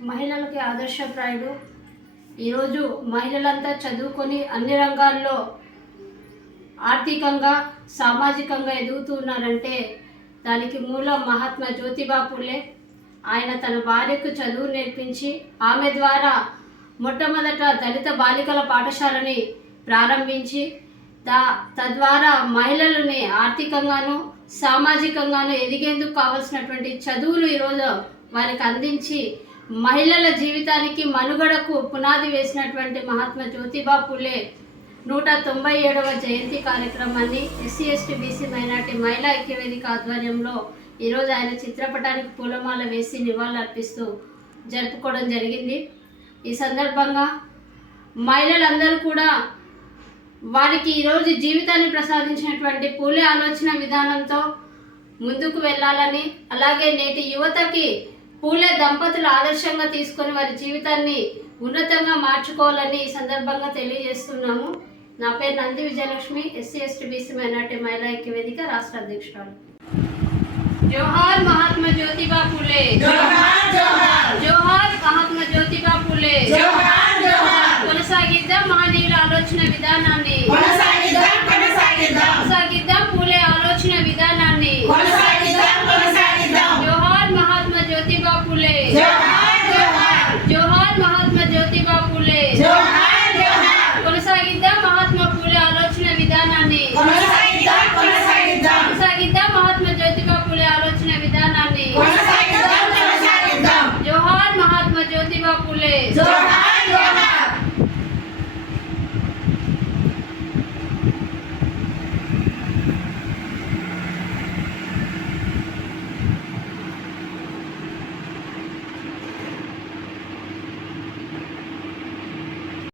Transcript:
మహిళలకి ఆదర్శప్రాయుడు ఈరోజు మహిళలంతా చదువుకొని అన్ని రంగాల్లో ఆర్థికంగా సామాజికంగా ఎదుగుతున్నారంటే దానికి మూలం మహాత్మా జ్యోతిబాపులే. ఆయన తన భార్యకు చదువు నేర్పించి ఆమె ద్వారా మొట్టమొదట దళిత బాలికల పాఠశాలని ప్రారంభించి దా తద్వారా మహిళలని ఆర్థికంగాను సామాజికంగాను ఎదిగేందుకు కావలసినటువంటి చదువులు ఈరోజు వారికి అందించి మహిళల జీవితానికి మనుగడకు పునాది వేసినటువంటి మహాత్మా జ్యోతిబా పులే నూట తొంభై ఏడవ జయంతి కార్యక్రమాన్ని ఎస్సీ ఎస్టీ బీసీ మైనార్టీ మహిళా ఐక్యవేదిక ఆధ్వర్యంలో ఈరోజు ఆయన చిత్రపటానికి పూలమాల వేసి నివాళులర్పిస్తూ జరుపుకోవడం జరిగింది. ఈ సందర్భంగా మహిళలందరూ కూడా వారికి ఈరోజు జీవితాన్ని ప్రసాదించినటువంటి పూలే ఆలోచన విధానంతో ముందుకు వెళ్ళాలని అలాగే నేటి యువతకి పూలే దంపతులు ఆదర్శంగా తీసుకొని వారి జీవితాన్ని ఉన్నతంగా మార్చుకోవాలని ఈ సందర్భంగా తెలియజేస్తున్నాము. నా పేరు Nandi Vijayalakshmi SC ST BC minority మహిళా ఐక్య వేదిక రాష్ట్ర అధ్యక్షురాలు. జోహార్ మహాత్మా జ్యోతిబా పూలే. జోహార్ మహాత్మా జ్యోతిబా పూలే. కొనసాగిద్దాం మహనీయుల ఆలోచన విధానాన్ని కొనసాగిద్దాం కొనసాగిద్దాం కొనసాగిద్దాం పూలే ఆలోచన విధానాన్ని కొనసాగిద్దాం కొనసాగిద్దాం జోహార్ మహాత్మా జ్యోతిబా పూలే జోహార్ జోహార్ జోహార్ మహాత్మా జ్యోతిబా పూలే జోహార్ జోహార్ కొనసాగిద్దాం మహాత్మా పూలే ఆలోచన విధానాన్ని కొనసాగిద్దాం కొనసాగిద్దాం కొనసాగిద్దాం మహాత్మా జ్యోతిబా పూలే ఆలోచన విధానాన్ని కొనసాగిద్దాం కొనసాగిద్దాం జోహార్ మహాత్మా జ్యోతిబా పూలే జోహార్